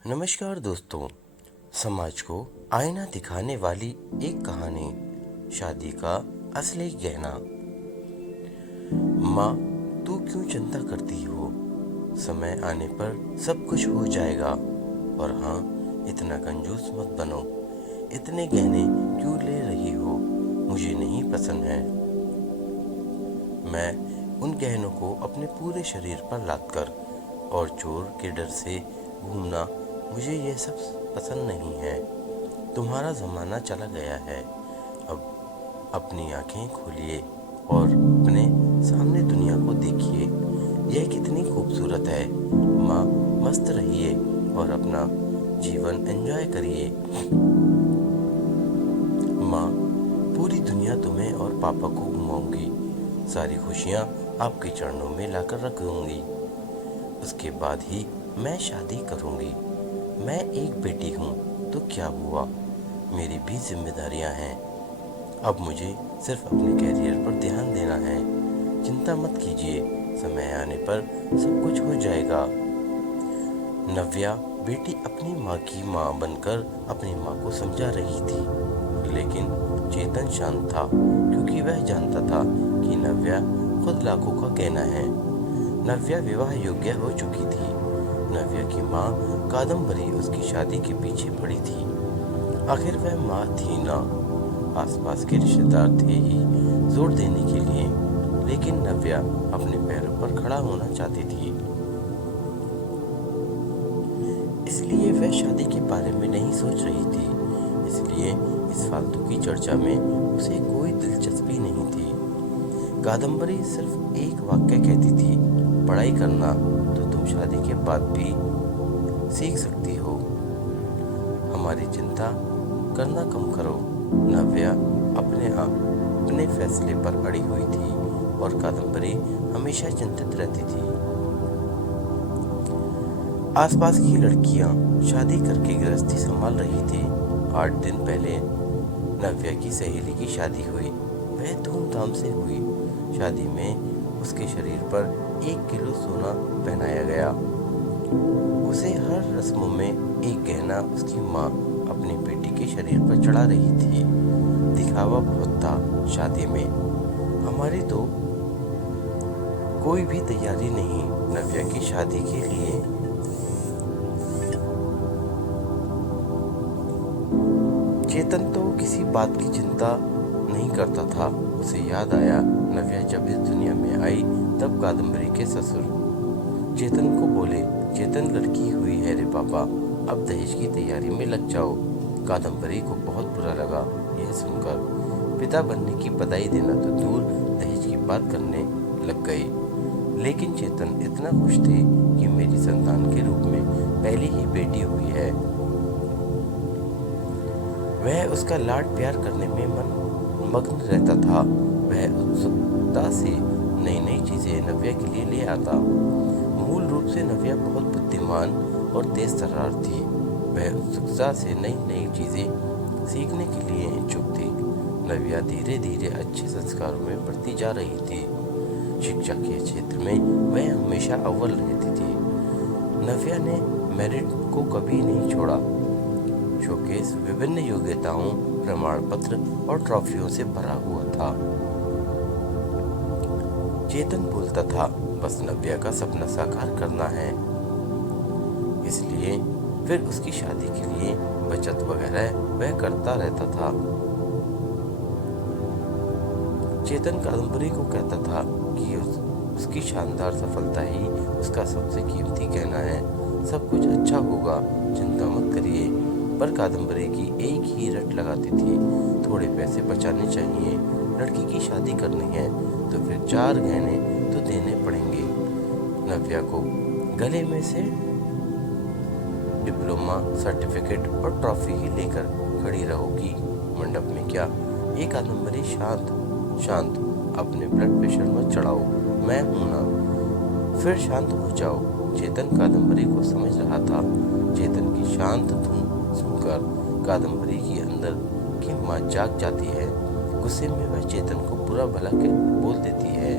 नमस्कार दोस्तों। समाज को आईना दिखाने वाली एक कहानी, शादी का असली गहना। माँ, तू क्यों चिंता करती हो? समय आने पर सब कुछ हो जाएगा। और हाँ, इतना कंजूस मत बनो। इतने गहने क्यों ले रही हो? मुझे नहीं पसंद है। मैं उन गहनों को अपने पूरे शरीर पर लादकर और चोर के डर से घूमना, मुझे यह सब पसंद नहीं है। तुम्हारा ज़माना चला गया है। अब अपनी आंखें खोलिए और अपने सामने दुनिया को देखिए। यह कितनी खूबसूरत है। माँ, मस्त रहिए और अपना जीवन एंजॉय करिए। माँ, पूरी दुनिया तुम्हें और पापा को घुमाऊंगी। सारी खुशियाँ आपके चरणों में लाकर रख दूंगी। उसके बाद ही मैं शादी करूंगी। मैं एक बेटी हूँ तो क्या हुआ, मेरी भी जिम्मेदारियाँ हैं। अब मुझे सिर्फ अपने कैरियर पर ध्यान देना है। चिंता मत कीजिए, समय आने पर सब कुछ हो जाएगा। नव्या बेटी अपनी माँ की माँ बनकर अपनी माँ को समझा रही थी, लेकिन चेतन शांत था, क्योंकि वह जानता था कि नव्या खुद लाखों का गहना है। नव्या विवाह योग्य हो चुकी थी। नव्या की माँ कादम्बरी उसकी शादी के पीछे पड़ी थी। आखिर वह माँ थी ना, आसपास के रिश्तेदार थे ही जोर देने के लिए, लेकिन नव्या अपने पैरों पर खड़ा होना चाहती थी। इसलिए वह शादी के बारे में नहीं सोच रही थी। इसलिए इस फालतू की चर्चा में उसे कोई दिलचस्पी नहीं थी। कादम्बरी सिर्फ एक वाक्य कहती थी, पढ़ाई करना तो तुम शादी के बाद भी सीख सकती हो। हमारी चिंता करना कम करो। नव्या अपने फैसले पर अड़ी हुई थी और कादम्बरी हमेशा चिंतित रहती थी। आसपास की लड़कियां शादी करके गृहस्थी संभाल रही थी। 8 दिन पहले नव्या की सहेली की शादी हुई। वह धूमधाम से हुई। शादी में उसके शरीर पर 1 किलो सोना पहनाया गया। उसे हर रस्मों में एक गहना उसकी माँ अपनी बेटी के शरीर पर चढ़ा रही थी। दिखावा बहुत था शादी में। हमारी तो कोई भी तैयारी नहीं नव्या की शादी के लिए। चेतन तो किसी बात की चिंता नहीं करता था। उसे याद आया, नव्या जब इस दुनिया में आई तब कादम्बरी के ससुर चेतन को बोले, चेतन लड़की हुई है रे पापा, अब दहेज की तैयारी में लग जाओ। कादम्बरी को बहुत बुरा लगा यह सुनकर। पिता बनने की बधाई देना तो दूर, दहेज की बात करने लग गई। लेकिन चेतन इतना खुश थे कि मेरी संतान के रूप में पहली ही बेटी हुई है। वह उसका लाड प्यार करने में मग्न रहता था। वह उत्सुकता से नई नई चीजें नव्या के लिए ले आता। मूल रूप से नव्या बहुत बुद्धिमान और तेज तर्रार थी। वह उत्सुकता से नई नई चीजें सीखने के लिए इच्छुक थी। नव्या धीरे धीरे अच्छे संस्कारों में बढ़ती जा रही थी। शिक्षा के क्षेत्र में वह हमेशा अव्वल रहती थी। नव्या ने मेरिट को कभी नहीं छोड़ा। शोकेस विभिन्न योग्यताओं, प्रमाण पत्र और ट्रॉफियों से भरा हुआ था। चेतन बोलता था, बस नव्या का सपना साकार करना है। इसलिए फिर उसकी शादी के लिए बचत वगैरह वह करता रहता था। चेतन कादम्बरी को कहता था कि उसकी शानदार सफलता ही उसका सबसे कीमती गहना है। सब कुछ अच्छा होगा, चिंता मत करिए। पर कादम्बरी की एक ही रट लगाती थी, थोड़े पैसे बचाने चाहिए। लड़की की शादी करनी है तो फिर 4 गहने तो देने पड़ेंगे। नव्या को गले में से डिप्लोमा सर्टिफिकेट और ट्रॉफी ही लेकर खड़ी रहोगी, मंडप में क्या। ये कादम्बरी शांत, अपने ब्लड प्रेशर मत चढ़ाओ, मैं हूं ना। फिर शांत हो जाओ। चेतन कादम्बरी को समझ रहा था। चेतन की शांत धुन सुनकर कादम्बरी की अंदर की माँ जाग जाती है। गुस्से में वह चेतन को बुरा भला के बोल देती है।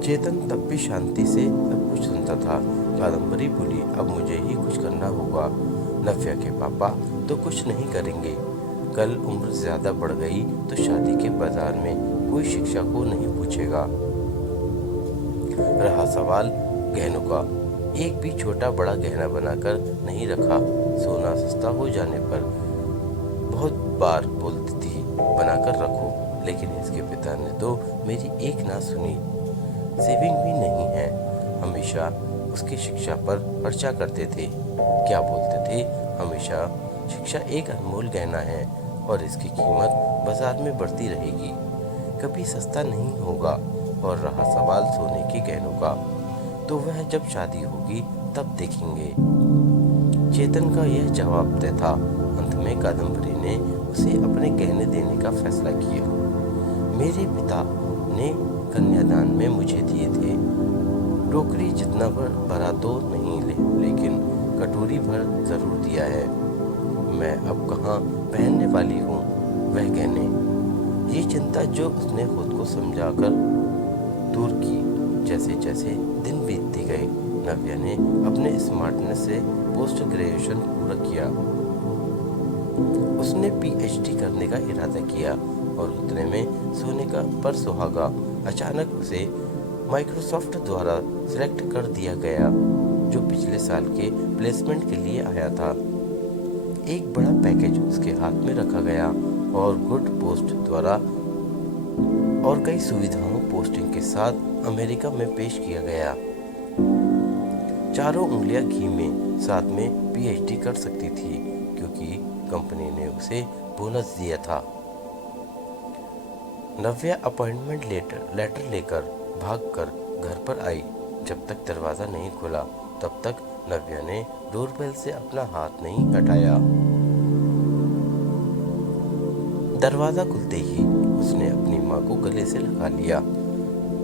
चेतन तब भी शांति से सब कुछ सुनता था। कादम्बरी बोली, अब मुझे ही कुछ करना होगा। नव्या के पापा तो कुछ नहीं करेंगे। कल उम्र ज्यादा बढ़ गई तो शादी के बाजार में कोई शिक्षा को नहीं पूछेगा। रहा सवाल गहनों का, एक भी छोटा बड़ा गहना बनाकर नहीं रखा। सोना सस्ता हो जाने पर बहुत बार बोलती थी बनाकर रखो, लेकिन इसके पिता ने तो मेरी एक ना सुनी। सेविंग भी नहीं है। हमेशा उसकी शिक्षा पर खर्चा करते थे। क्या बोलते थे, हमेशा शिक्षा एक अनमोल गहना है और इसकी कीमत बाजार में बढ़ती रहेगी, कभी सस्ता नहीं होगा। और रहा सवाल सोने के गहनों का, तो वह जब शादी होगी तब देखेंगे। चेतन का यह जवाब तय था। अंत में कादम्बरी ने उसे अपने गहने देने का फैसला किया। मेरे पिता ने कन्यादान में मुझे दिए थे। टोकरी जितना भरा तो नहीं लेकिन कटोरी भर जरूर दिया है। मैं अब कहाँ पहनने वाली हूँ वह गहने। ये चिंता जो उसने खुद को समझाकर दूर की। जैसे जैसे दिन बीतते गए, नव्या ने अपने स्मार्टनेस से पोस्ट ग्रेजुएशन पूरा किया। उसने पीएचडी करने का इरादा किया और उतने में सोने का पर सुहागा अचानक उसे माइक्रोसॉफ्ट द्वारा सिलेक्ट कर दिया गया, जो पिछले साल के प्लेसमेंट के लिए आया था। एक बड़ा पैकेज उसके हाथ में रखा गया और गुड पोस्ट द्वारा और कई सुविधाओं पोस्टिंग के साथ अमेरिका में पेश किया गया। चारों उंगलियां घी में, साथ में पीएचडी कर सकती थी क्योंकि कंपनी ने उसे बोनस दिया था। नव्या अपॉइंटमेंट लेटर लेकर भागकर घर पर आई। जब तक दरवाजा नहीं खुला तब तक नव्या ने डोरबेल से अपना हाथ नहीं हटाया। दरवाजा खुलते ही उसने अपनी माँ को गले से लगा लिया।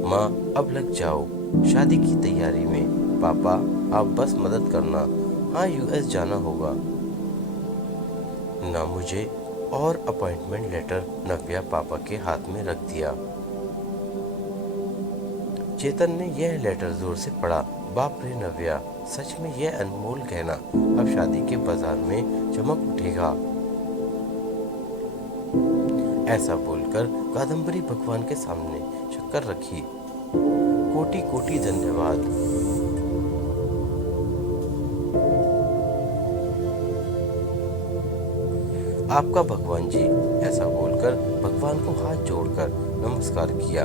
माँ, अब लग जाओ शादी की तैयारी में। पापा, आप बस मदद करना। हाँ, यूएस जाना होगा ना मुझे। और अपॉइंटमेंट लेटर नव्या पापा के हाथ में रख दिया। चेतन ने यह लेटर जोर से पढ़ा। बाप रे नव्या, सच में यह अनमोल गहना अब शादी के बाजार में चमक उठेगा। ऐसा बोलकर कादम्बरी भगवान के सामने शक्कर रखी। कोटि कोटि धन्यवाद। आपका भगवान जी। ऐसा बोलकर भगवान को हाथ जोड़कर नमस्कार किया।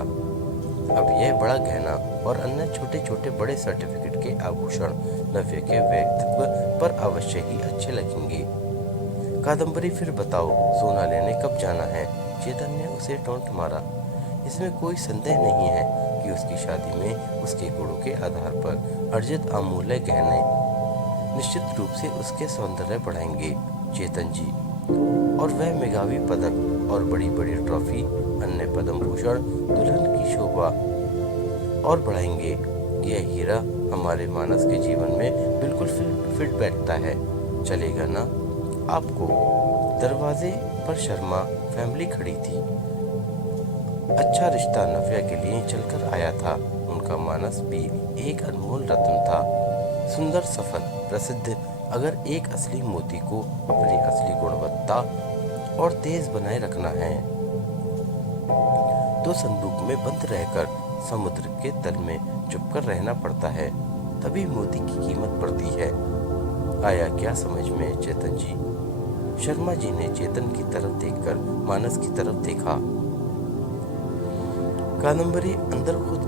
अब यह बड़ा गहना और अन्य छोटे छोटे बड़े सर्टिफिकेट के आभूषण नव्या के व्यक्तित्व पर अवश्य ही अच्छे लगेंगे। कादम्बरी, फिर बताओ सोना लेने कब जाना है? चेतन ने उसे टोंट मारा। इसमें कोई संदेह नहीं है कि उसकी शादी में उसके गुणों के आधार पर अर्जित अमूल्य गहने निश्चित रूप से उसके सौंदर्य बढ़ाएंगे चेतन जी। और वह मेघावी पदक और बड़ी बड़ी ट्रॉफी, अन्य पद्म भूषण दुल्हन की शोभा और बढ़ाएंगे। यह हीरा हमारे मानस के जीवन में बिल्कुल फिट बैठता है। चलेगा ना आपको? दरवाजे पर शर्मा फैमिली खड़ी थी। अच्छा रिश्ता नव्या के लिए चलकर आया था। उनका मानस भी एक अनमोल रत्न था। सुंदर, सफल, प्रसिद्ध। अगर एक असली मोती को अपनी असली गुणवत्ता और तेज बनाए रखना है तो संदूक में बंद रहकर समुद्र के तल में चुपकर रहना पड़ता है, तभी मोती की कीमत बढ़ती है। आया क्या समझ में चेतन जी? शर्मा जी ने चेतन की तरफ देखकर मानस की तरफ देखा। कादम्बरी अंदर खुद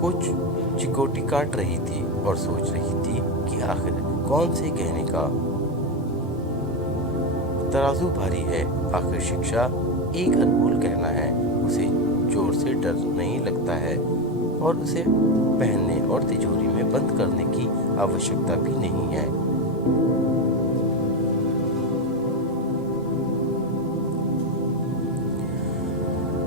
कुछ चिकोटी काट रही थी और सोच रही थी कि आखिर कौन से गहने का तराजू भारी है। आखिर शिक्षा एक अनमोल गहना है, उसे जोर से डर नहीं लगता है और उसे पहनने और तिजोरी में बंद करने की आवश्यकता भी नहीं है।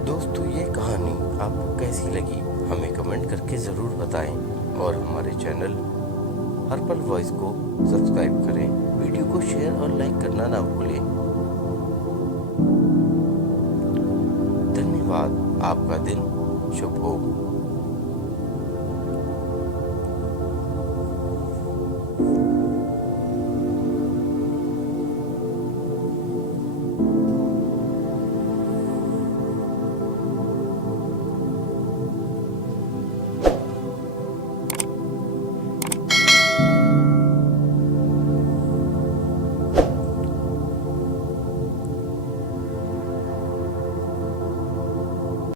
दोस्तों, ये कहानी आपको कैसी लगी हमें कमेंट करके ज़रूर बताएं और हमारे चैनल हर पल वॉइस को सब्सक्राइब करें। वीडियो को शेयर और लाइक करना ना भूलें। धन्यवाद। आपका दिन शुभ हो।